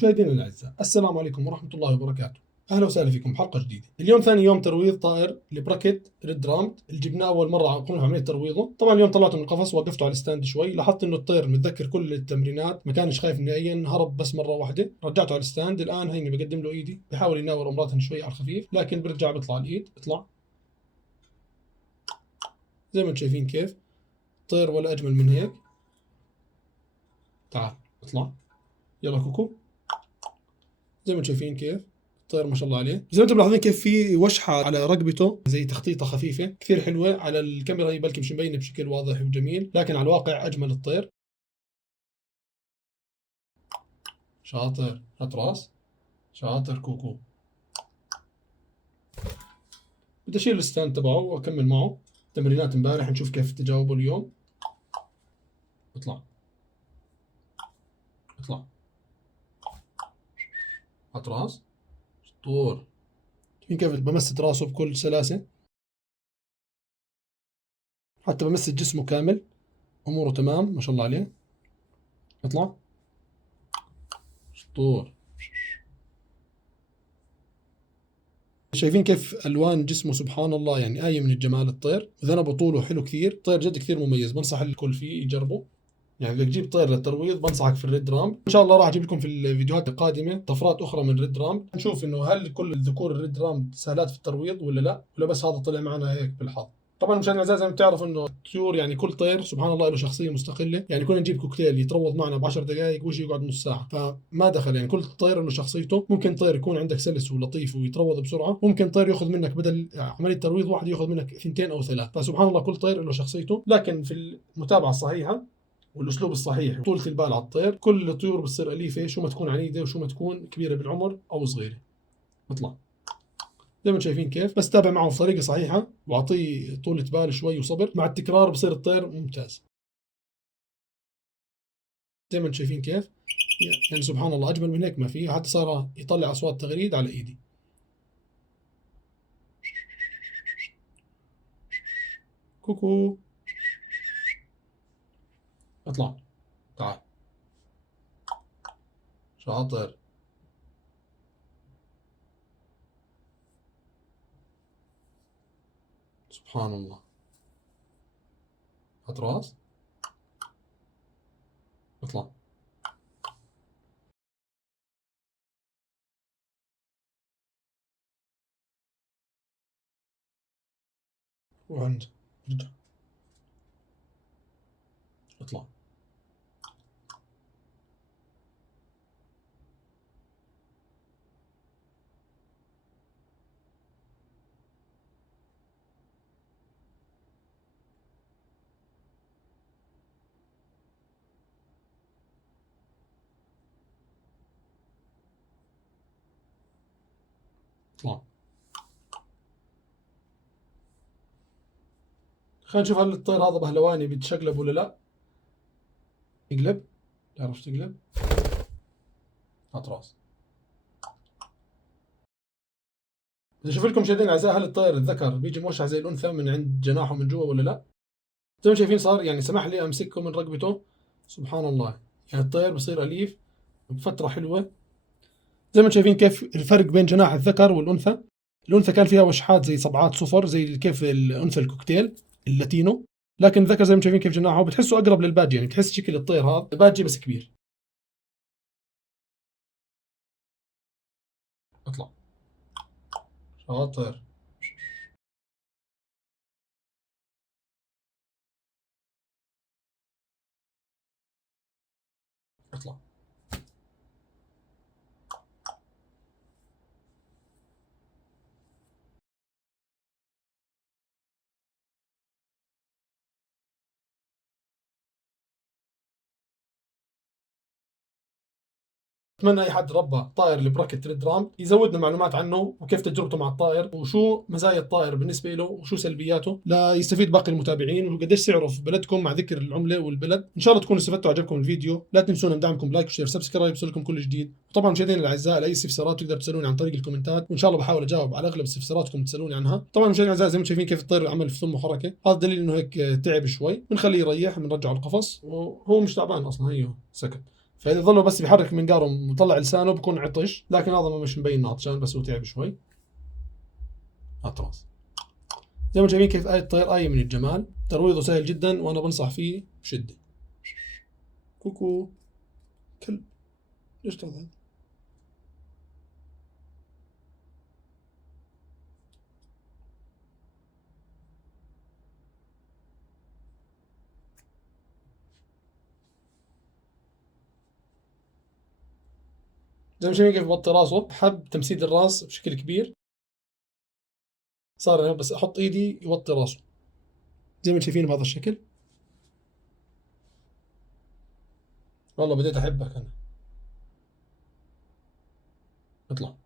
مشاهدينا الاعزاء، السلام عليكم ورحمه الله وبركاته. اهلا وسهلا فيكم بحلقه جديده. اليوم ثاني يوم ترويض طائر البراكت ريد رامد اللي جبناه اول مره قمنا عمليه ترويضه. طبعا اليوم طلعته من القفص ووقفته على الستاند شوي، لاحظت انه الطير متذكر كل التمرينات، ما كانش خايف نهائيا، هرب بس مره واحده. رجعته على الستاند، الان هيني بقدم له ايدي، بحاول يناور امراته شوي على الخفيف، لكن برجع بيطلع الايد، بيطلع زي ما انتم شايفين كيف. طير ولا اجمل من هيك. تعال اطلع، يلا كوكو. زي ما انتم شايفين كيف الطير ما شاء الله عليه. زي ما انتم ملاحظين كيف في وشحه على رقبته، زي تخطيطه خفيفه كثير حلوه. على الكاميرا هي بلكي مش مبينه بشكل واضح وجميل، لكن على الواقع اجمل الطير. شاطر، هات راس. شاطر كوكو. بدي اشيل الستاند تبعه واكمل معه تمرينات امبارح، نشوف كيف تجاوبه اليوم. اطلع اطلع، هات راس. شطور. كيف بمسد راسه بكل سلاسه، حتى بمسد جسمه كامل، اموره تمام ما شاء الله عليه. اطلع. شطور. شايفين كيف الوان جسمه سبحان الله، يعني آية من الجمال. الطير ذنبه طوله حلو كثير، طير جد كثير مميز، بنصح الكل فيه يجربه. يعني بدك تجيب طير للترويض بنصحك في الريد رام. ان شاء الله راح اجيب لكم في الفيديوهات القادمه طفرات اخرى من الريد رام، نشوف انه هل كل الذكور الريد رام سهلات في الترويض ولا لا، ولا بس هذا طلع معنا هيك بالحظ. طبعا مشان الاعزاء زي ما بتعرفوا انه الطيور، يعني كل طير سبحان الله له شخصيه مستقله. يعني كنا نجيب كوكتيل يتروض معنا ب 10 دقائق وشي يقعد نص ساعه، فما دخل. يعني كل طير له شخصيته. ممكن طير يكون عندك سلس ولطيف ويتروض بسرعه، ممكن طير ياخذ منك بدل عمليه ترويض واحد ياخذ منك ثنتين او ثلاث. فسبحان الله كل طير له شخصيته، لكن في المتابعه الصحيحه والاسلوب الصحيح وطولة البال على الطير، كل الطيور بتصير اليفه، شو ما تكون عنيده وشو ما تكون كبيره بالعمر او صغيره. اطلع. زي ما انتم شايفين كيف، بس تابع معه بطريقه صحيحه واعطيه طولة بال شوي وصبر، مع التكرار بصير الطير ممتاز. زي ما انتم شايفين كيف، يعني سبحان الله اجمل من هيك ما في، حتى صار يطلع اصوات تغريد على ايدي. كوكو. اطلع. تعال. شاطر. سبحان الله. هات راس. اطلع. وعند. ارجع. اطلع. اطلع. خلينا نشوف هل الطير هذا بهلواني بيتشقلب ولا لا. اقلب. تعرف تقلب. هات راس. بدي اشوف لكم مشاهدينا الاعزاء، هل الطائر الذكر بيجي موشح زي الانثى من عند جناحه من جوا ولا لا. زي ما شايفين صار يعني سمح لي امسكه من رقبته. سبحان الله. يعني الطير بصير اليف بفتره حلوه. زي ما شايفين كيف الفرق بين جناح الذكر والانثى. الانثى كان فيها وشحات زي صبعات صفر، زي كيف الانثى الكوكتيل اللاتينو. لكن الذكر زي ما شايفين كيف جناحه بتحسه اقرب للبادجي، يعني بتحس شكل الطير هذا بادجي بس كبير. اطلع. شاطر. اطلع. اتمنى اي حد ربى طائر البراكت ريد رام يزودنا معلومات عنه وكيف تجربته مع الطائر، وشو مزايا الطائر بالنسبه له وشو سلبياته، لا يستفيد باقي المتابعين، وقديش سعره في بلدكم مع ذكر العمله والبلد. ان شاء الله تكونوا استفدتوا وعجبكم الفيديو. لا تنسونا من دعمكم لايك وشير سبسكرايب يوصلكم كل جديد. وطبعا مشاهدينا الاعزاء، لاي استفسارات تقدر تسالوني عن طريق الكومنتات، وان شاء الله بحاول اجاوب على اغلب استفساراتكم تسالوني عنها. طبعا مشاهدينا الاعزاء زي ما شايفين كيف الطير عمل في ثمه حركه، هذا دليل انه هيك تعب شوي، بنخليه يريح، بنرجعه القفص وهو مش تعبان اصلا، هيو سكت. فاذا ظلوا بس بيحرك منقاره ومطلع لسانه بكون عطش، لكن هذا مش مبين عطشان، بس هو تعب شوي. خلاص. زي ما شايفين كيف آية الطير آية من الجمال، ترويضه سهل جدا وأنا بنصح فيه بشدة. كوكو كلب، ليش تضغط؟ زي ما شايفين كيف بوطي راسه، حب تمسيد الراس بشكل كبير، صار بس أحط إيدي يوطي راسه زي ما شايفين بهذا الشكل. والله بديت أحبك أنا. اطلع.